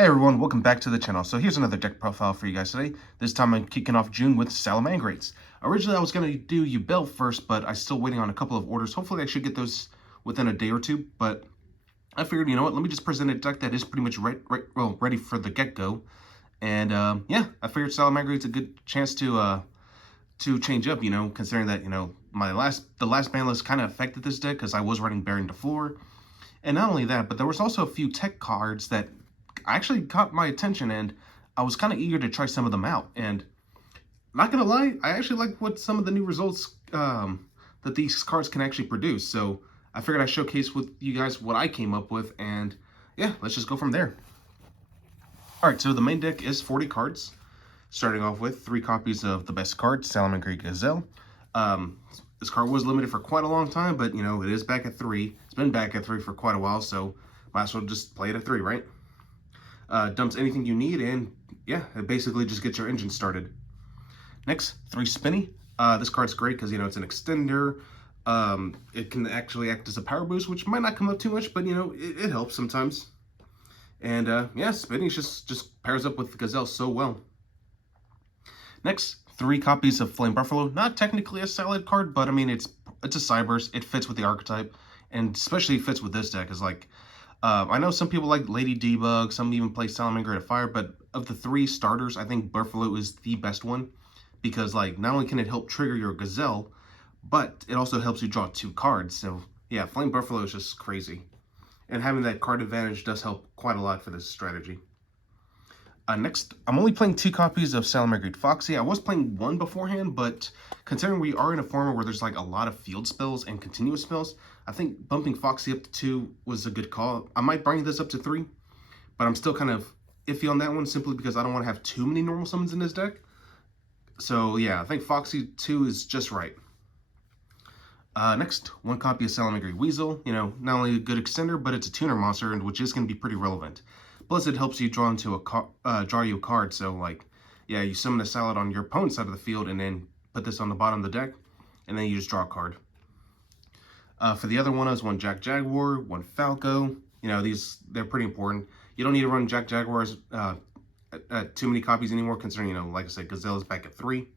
Hey everyone, welcome back to the channel. So here's another deck profile for you guys today. This time I'm kicking off June with Salamangreats. Originally I was going to do Yubel first, but I'm still waiting on a couple of orders. Hopefully I should get those within a day or two, but I figured, you know what, let me just present a deck that is pretty much ready for the get-go. And yeah, I figured Salamangreats a good chance to change up, you know, considering that, you know, the last ban list kind of affected this deck because I was running Bearing to Floor. And not only that, but there was also a few tech cards that actually caught my attention, and I was kind of eager to try some of them out. And not gonna lie, I actually like what some of the new results that these cards can actually produce. So I figured I'd showcase with you guys what I came up with, and yeah, let's just go from there. Alright, so the main deck is 40 cards, starting off with 3 copies of the best card, Salamangreat Gazelle. This card was limited for quite a long time, but you know, it is back at 3. It's been back at 3 for quite a while, so might as well just play it at 3, right? Dumps anything you need, and yeah, it basically just gets your engine started. Next, 3 Spinny. This card's great because, you know, it's an extender. It can actually act as a power boost, which might not come up too much, but, you know, it helps sometimes. And yeah, Spinny just pairs up with Gazelle so well. Next, 3 copies of Flame Buffalo. Not technically a solid card, but I mean, it's a Cyberse. It fits with the archetype, and especially fits with this deck. Is like, I know some people like Lady Debug, some even play Salamangreat of Fire, but of the 3 starters, I think Buffalo is the best one, because like, not only can it help trigger your Gazelle, but it also helps you draw 2 cards. So yeah, Flame Buffalo is just crazy. And having that card advantage does help quite a lot for this strategy. Next, I'm only playing 2 copies of Salamangreat Foxy. I was playing 1 beforehand, but considering we are in a format where there's like a lot of field spells and continuous spells, I think bumping Foxy up to 2 was a good call. I might bring this up to 3, but I'm still kind of iffy on that one simply because I don't want to have too many normal summons in this deck. So yeah, I think Foxy 2 is just right. Next, 1 copy of Salamangreat Weasel. You know, not only a good extender, but it's a tuner monster, which is going to be pretty relevant. Plus, it helps you draw into draw you a card. So, like, yeah, you summon a Salad on your opponent's side of the field, and then put this on the bottom of the deck, and then you just draw a card. For the other one, I was 1 Jack Jaguar, 1 Falco. You know, they're pretty important. You don't need to run Jack Jaguars at too many copies anymore, considering, you know, like I said, Gazelle is back at 3.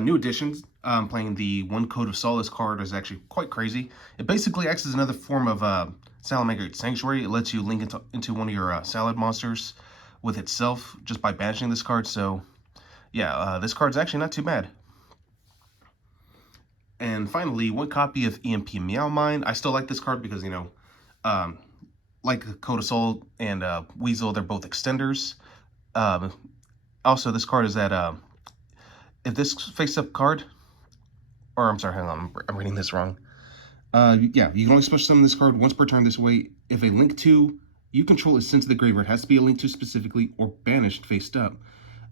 New additions, playing the 1 Code of Solace card is actually quite crazy. It basically acts as another form of Salamangreat Sanctuary. It lets you link into one of your Salad monsters with itself just by banishing this card. So yeah, this card's actually not too bad. And finally, 1 copy of EMP Meow Mine. I still like this card because, you know, like Code of Soul and Weasel, they're both extenders. Also, this card is that if this face-up card, or I'm sorry, hang on, I'm reading this wrong. Yeah, you can only special summon this card once per turn this way. If a link to you control is sent to the graveyard, it has to be a link to specifically or banished faced up.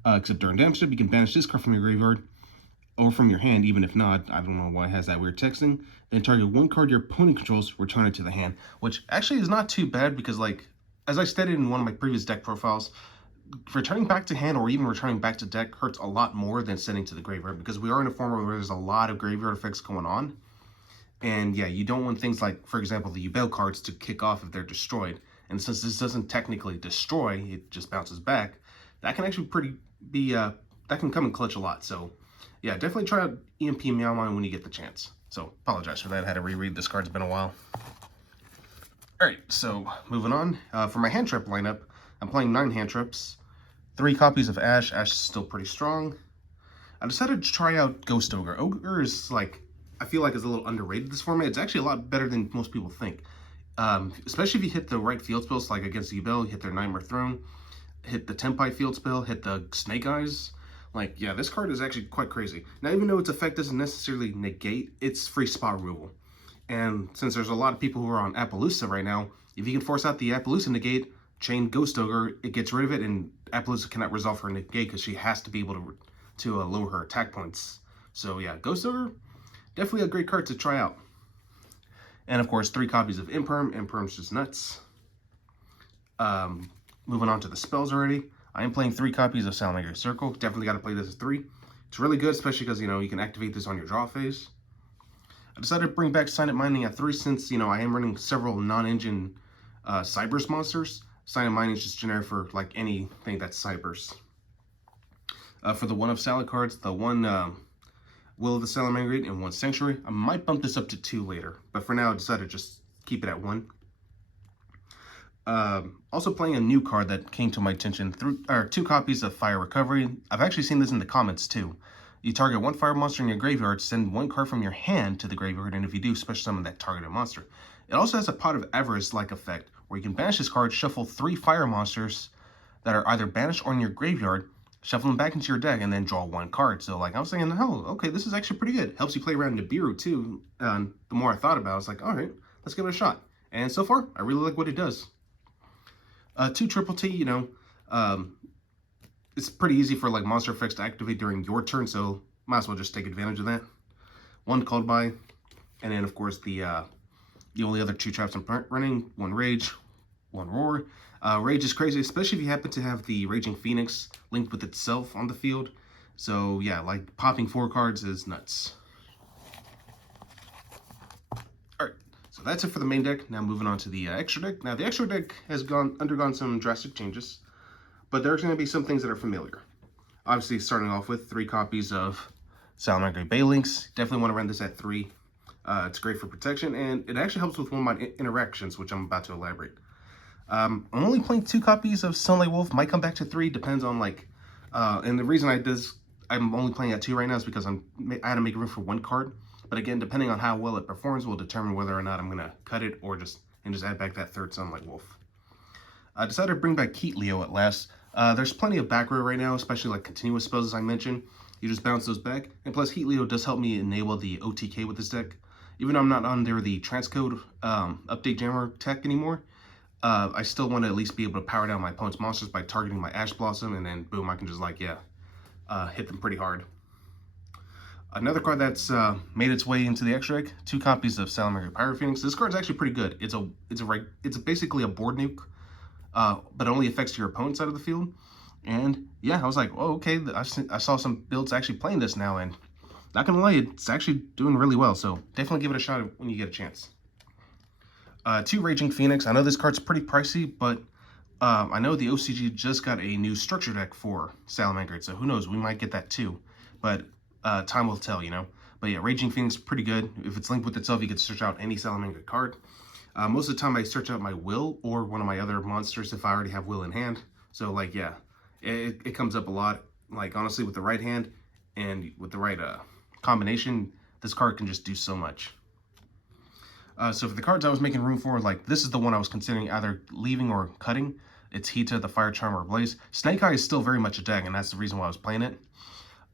Except during damage step, you can banish this card from your graveyard or from your hand, even if not. I don't know why it has that weird texting. Then target 1 card your opponent controls, return it to the hand, which actually is not too bad because, like, as I stated in one of my previous deck profiles, returning back to hand or even returning back to deck hurts a lot more than sending to the graveyard because we are in a format where there's a lot of graveyard effects going on. And yeah, you don't want things like, for example, the Yubel cards to kick off if they're destroyed. And since this doesn't technically destroy, it just bounces back, that can actually that can come in clutch a lot. So yeah, definitely try out EMP Meow Mine when you get the chance. So apologize for that, I had to reread this card, it's been a while. Alright, so moving on. For my hand trap lineup, I'm playing 9 hand traps. 3 copies of Ash. Ash is still pretty strong. I decided to try out Ghost Ogre. Ogre is like, I feel like is a little underrated this format. It's actually a lot better than most people think. Especially if you hit the right field spells, like against Yubel, hit their Nightmare Throne, hit the Tempai field spell, hit the Snake Eyes. Like, yeah, this card is actually quite crazy. Now, even though its effect doesn't necessarily negate, it's free spot removal. And since there's a lot of people who are on Appaloosa right now, if you can force out the Appaloosa negate, chain Ghost Ogre, it gets rid of it, and Appaloosa cannot resolve her negate because she has to be able to lower her attack points. So yeah, Ghost Ogre, definitely a great card to try out. And of course, 3 copies of Imperm. Imperm's just nuts. Moving on to the spells already. I am playing 3 copies of Salamangreat Circle. Definitely got to play this at 3. It's really good, especially because, you know, you can activate this on your draw phase. I decided to bring back Silent Mining at 3 since, you know, I am running several non-engine Cyberse monsters. Sign of Mining is just generic for like anything that's Cyberse. For the 1 of Salad cards, the 1 Will of the Salamangreat and 1 Sanctuary. I might bump this up to 2 later, but for now I decided to just keep it at 1. Also playing a new card that came to my attention, 2 copies of Fire Recovery. I've actually seen this in the comments too. You target 1 fire monster in your graveyard, send 1 card from your hand to the graveyard, and if you do, special summon that targeted monster. It also has a Pot of Avarice-like effect, where you can banish this card, shuffle 3 fire monsters that are either banished or in your graveyard, shuffle them back into your deck, and then draw 1 card. So like I was thinking, oh, okay, this is actually pretty good. Helps you play around Nibiru too. The more I thought about it, I was like, all right, let's give it a shot. And so far, I really like what it does. 2 Triple T, you know, it's pretty easy for like monster effects to activate during your turn, so might as well just take advantage of that. 1 Called By, and then of course the only other 2 traps I'm running, 1 Rage, 1 Roar. Rage is crazy, especially if you happen to have the Raging Phoenix linked with itself on the field. So yeah, like popping 4 cards is nuts. Alright, so that's it for the main deck. Now moving on to the extra deck. Now the extra deck has undergone some drastic changes, but there's going to be some things that are familiar. Obviously, starting off with 3 copies of Salamangreat Balinks. Definitely want to run this at 3. It's great for protection, and it actually helps with one of my interactions, which I'm about to elaborate. I'm only playing 2 copies of Sunlight Wolf. Might come back to 3, depends on like, and the reason I'm only playing at 2 right now is because I had to make room for 1 card. But again, depending on how well it performs, will determine whether or not I'm gonna cut it or just add back that 3rd Sunlight Wolf. I decided to bring back Heat Leo at last. There's plenty of back row right now, especially like continuous spells as I mentioned. You just bounce those back, and plus Heat Leo does help me enable the OTK with this deck. Even though I'm not under the transcode update jammer tech anymore, I still want to at least be able to power down my opponent's monsters by targeting my Ash Blossom, and then boom, I can just like, yeah, hit them pretty hard. Another card that's made its way into the extra deck, 2 copies of Salamangreat Pyro Phoenix. This card's actually pretty good. It's basically a board nuke, but it only affects your opponent's side of the field. And yeah, I was like, oh, okay, I saw some builds actually playing this now, and not gonna lie, it's actually doing really well. So definitely give it a shot when you get a chance. 2 Raging Phoenix. I know this card's pretty pricey, but I know the OCG just got a new structure deck for Salamangreat, so who knows, we might get that too. But time will tell, you know. But yeah, Raging Phoenix, pretty good. If it's linked with itself, you can search out any Salamangreat card. Most of the time I search out my Will or one of my other monsters if I already have Will in hand. So like, yeah, it comes up a lot. Like honestly, with the right hand and with the right combination, this card can just do so much. So for the cards I was making room for, like this is the one I was considering either leaving or cutting. It's Hita, the Fire Charm, or Blaze. Snake Eye is still very much a deck, and that's the reason why I was playing it.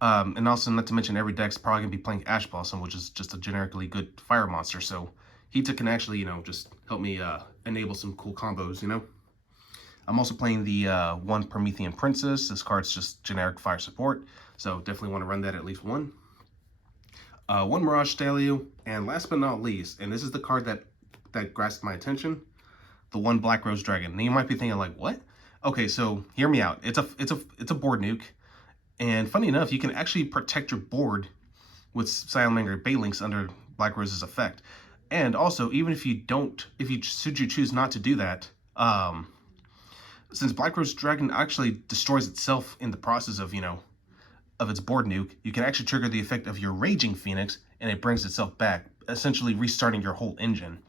And also, not to mention, every deck's probably going to be playing Ash Blossom, which is just a generically good fire monster. So Hita can actually, you know, just help me enable some cool combos, you know. I'm also playing the 1 Promethean Princess. This card's just generic fire support, so definitely want to run that at least 1. 1 Mirage Stallion, and last but not least, and this is the card that grasped my attention, the 1 Black Rose Dragon. Now you might be thinking like, what? Okay, so hear me out. It's a board nuke, and funny enough, you can actually protect your board with Salamangreat Balinks under Black Rose's effect. And also, even if you should you choose not to do that, since Black Rose Dragon actually destroys itself in the process of, you know, of its board nuke, you can actually trigger the effect of your Raging Phoenix, and it brings itself back, essentially restarting your whole engine.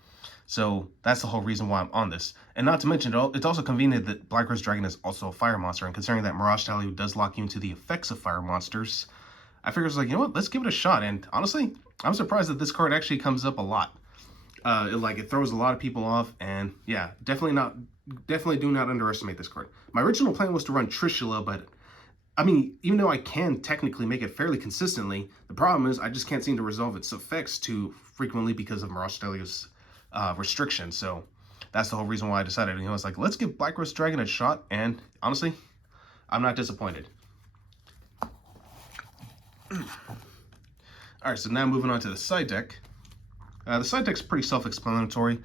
So that's the whole reason why I'm on this. And not to mention, it's also convenient that Black Rose Dragon is also a fire monster, and considering that Mirage Stallion does lock you into the effects of fire monsters, I figured I was like, you know what, let's give it a shot. And honestly, I'm surprised that this card actually comes up a lot. It throws a lot of people off, and yeah, definitely do not underestimate this card. My original plan was to run Trishula, but I mean, even though I can technically make it fairly consistently, the problem is I just can't seem to resolve its effects too frequently because of Mirage Stallion's restrictions. So that's the whole reason why I decided, you know, it's like, let's give Black Rose Dragon a shot, and honestly, I'm not disappointed. Alright, so now moving on to the side deck. The side deck's pretty self-explanatory.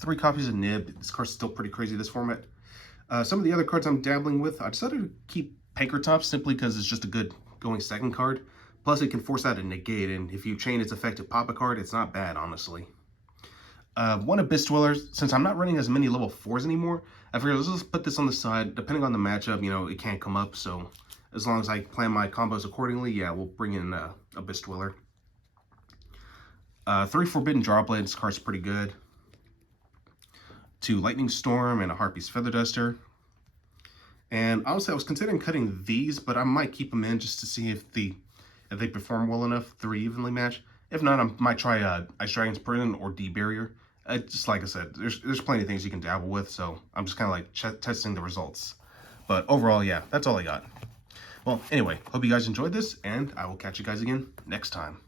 3 copies of Nib. This card's still pretty crazy, this format. Some of the other cards I'm dabbling with, I decided to keep Pankratops simply because it's just a good going second card. Plus, it can force out a negate, and if you chain its effect to pop a card, it's not bad, honestly. One Abyss Dweller, since I'm not running as many level 4s anymore, I figured let's just put this on the side. Depending on the matchup, you know, it can't come up, so as long as I plan my combos accordingly, yeah, we'll bring in Abyss Dweller. 3 Forbidden Drawblade, this card's pretty good. 2 Lightning Storm and a Harpy's Feather Duster. And honestly, I was considering cutting these, but I might keep them in just to see if they perform well enough, 3 evenly match. If not, I might try Ice Dragon's Prison or D-Barrier. Just like I said, there's plenty of things you can dabble with, so I'm just kind of like testing the results. But overall, yeah, that's all I got. Well, anyway, hope you guys enjoyed this, and I will catch you guys again next time.